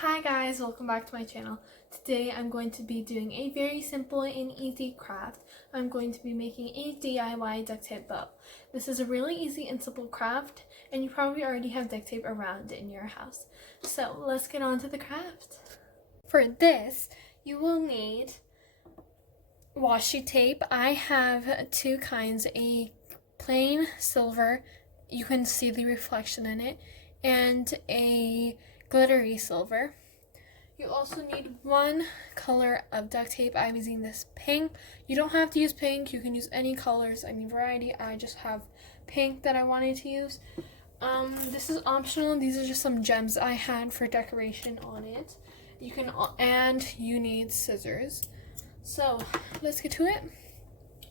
Hi guys, welcome back to my channel. Today I'm going to be doing a very simple and easy craft. I'm going to be making a DIY duct tape bow. This is a really easy and simple craft, and you probably already have duct tape around in your house. So let's get on to the craft. For this, you will need washi tape. I have two kinds, a plain silver, you can see the reflection in it, and a glittery silver. You also need one color of duct tape. I'm using this pink. You don't have to use pink. You can use any colors, any variety. I just have pink that I wanted to use. This is optional. These are just some gems I had for decoration on it. And you need scissors. So let's get to it.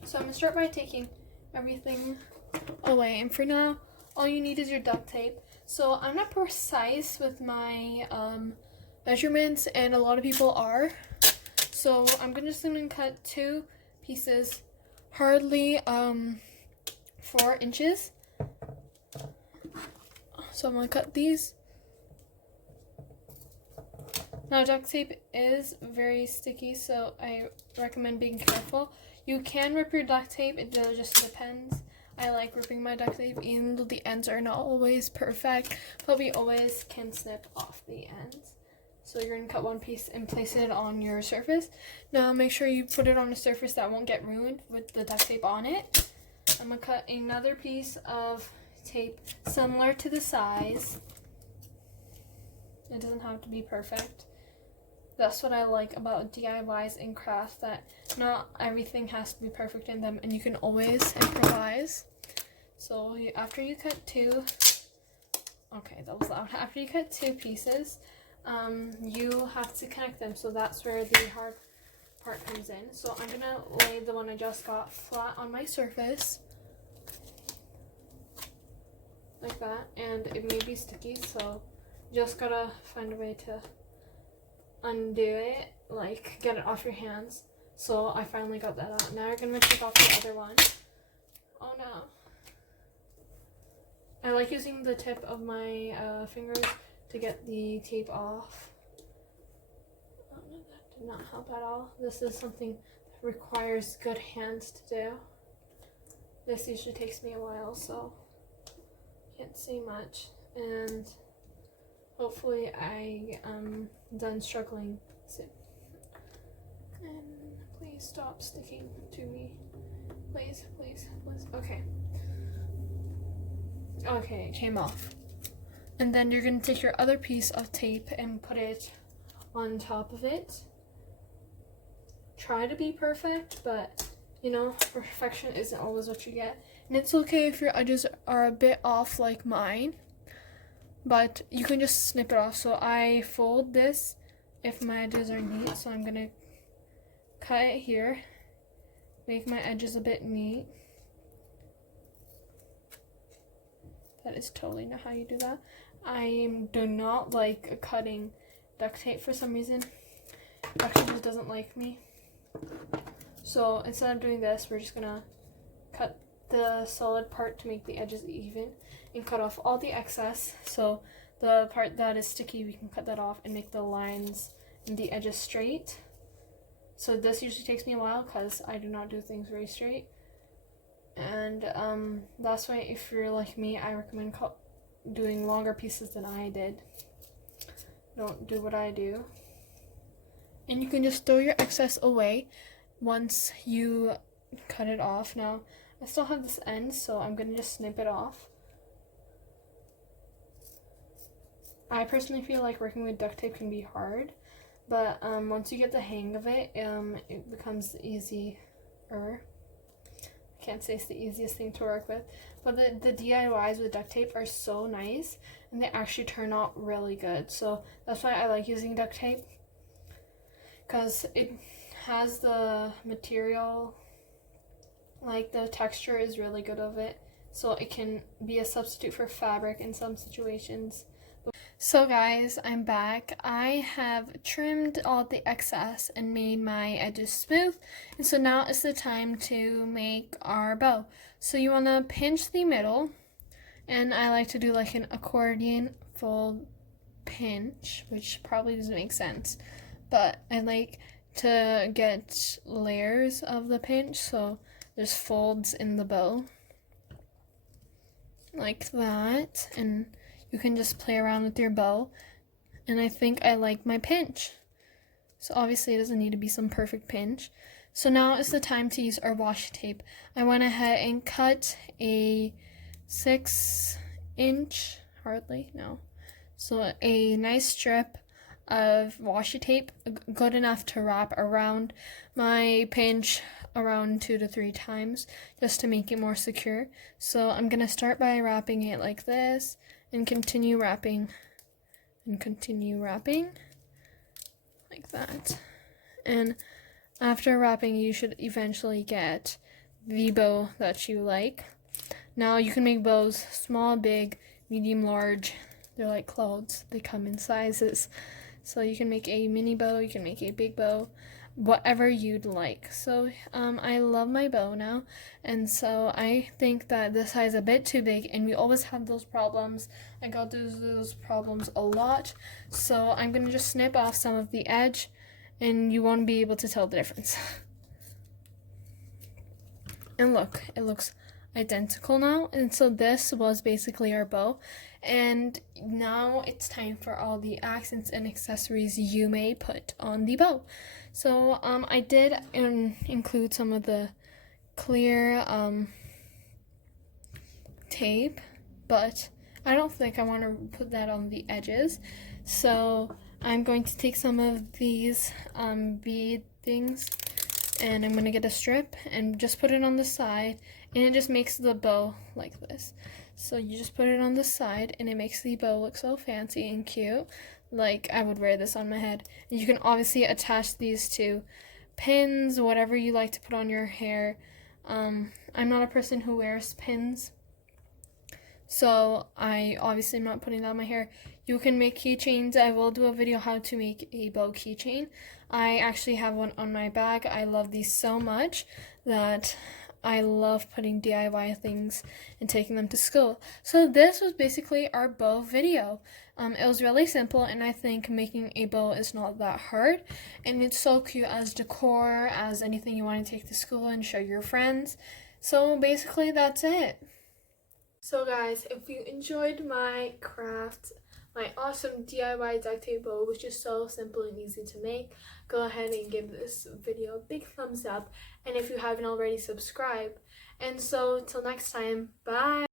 So I'm gonna start by taking everything away, and for now all you need is your duct tape. So I'm not precise with my measurements, and a lot of people are. So I'm just gonna cut two pieces, hardly 4 inches. So I'm gonna cut these. Now duct tape is very sticky, so I recommend being careful. You can rip your duct tape, it just depends. I like ripping my duct tape, even though the ends are not always perfect, but we always can snip off the ends. So you're going to cut one piece and place it on your surface. Now make sure you put it on a surface that won't get ruined with the duct tape on it. I'm going to cut another piece of tape similar to the size. It doesn't have to be perfect. That's what I like about DIYs and crafts, that not everything has to be perfect in them, and you can always improvise. So after you cut two, okay, that was loud. After you cut two pieces, you have to connect them. So that's where the hard part comes in. So I'm gonna lay the one I just got flat on my surface, like that, and it may be sticky, so you just gotta find a way to undo it, like get it off your hands. So I finally got that out. Now you're gonna take off the other one. Oh no. I like using the tip of my fingers to get the tape off. Oh no, that did not help at all. This is something that requires good hands to do. This usually takes me a while, so can't say much. And hopefully I am done struggling soon. And please stop sticking to me. Please, please, please. Okay. Okay, it came off. And then you're going to take your other piece of tape and put it on top of it. Try to be perfect, but you know, perfection isn't always what you get. And it's okay if your edges are a bit off like mine, but you can just snip it off. So I fold this if my edges are neat. So I'm gonna cut it here, make my edges a bit neat. That is totally not how you do that. I do not like cutting duct tape for some reason. It actually just doesn't like me. So instead of doing this, we're just gonna cut the solid part to make the edges even and cut off all the excess. So the part that is sticky, we can cut that off and make the lines and the edges straight. So this usually takes me a while because I do not do things very straight. And that's why, if you're like me, I recommend doing longer pieces than I did. Don't do what I do. And you can just throw your excess away once you cut it off. Now I still have this end, so I'm gonna just snip it off. I personally feel like working with duct tape can be hard, but once you get the hang of it, it becomes easier. I can't say it's the easiest thing to work with, but the DIYs with duct tape are so nice, and they actually turn out really good. So that's why I like using duct tape, because it has the material, like the texture is really good of it, so it can be a substitute for fabric in some situations. So guys, I'm back. I have trimmed all the excess and made my edges smooth, and so now is the time to make our bow. So you want to pinch the middle, and I like to do like an accordion fold pinch, which probably doesn't make sense, but I like to get layers of the pinch, so there's folds in the bow like that, and you can just play around with your bow, and I think I like my pinch. So obviously it doesn't need to be some perfect pinch. So now is the time to use our washi tape. I went ahead and cut a 6-inch, so a nice strip of washi tape, good enough to wrap around my pinch around 2 to 3 times just to make it more secure. So I'm gonna start by wrapping it like this and continue wrapping like that. And after wrapping, you should eventually get the bow that you like. Now you can make bows small, big, medium, large. They're like clothes. They come in sizes. So you can make a mini bow, you can make a big bow, whatever you'd like. So I love my bow now, and so I think that this size is a bit too big, and we always have those problems. I got those problems a lot, so I'm gonna just snip off some of the edge, and you won't be able to tell the difference. And look, it looks identical now. And so this was basically our bow, and now it's time for all the accents and accessories you may put on the bow. So I did include some of the clear tape, but I don't think I want to put that on the edges, so I'm going to take some of these bead things, and I'm going to get a strip and just put it on the side, and it just makes the bow like this. So you just put it on the side, and it makes the bow look so fancy and cute. Like, I would wear this on my head. And you can obviously attach these to pins, whatever you like to put on your hair. I'm not a person who wears pins, so I obviously am not putting that on my hair. You can make keychains. I will do a video how to make a bow keychain. I actually have one on my bag. I love these so much that I love putting DIY things and taking them to school. So this was basically our bow video. It was really simple, and I think making a bow is not that hard, and it's so cute as decor, as anything you want to take to school and show your friends. So basically that's it. So guys, if you enjoyed my craft, my awesome DIY duct tape bow, which is so simple and easy to make, go ahead and give this video a big thumbs up, and if you haven't already, subscribe. And so till next time, bye.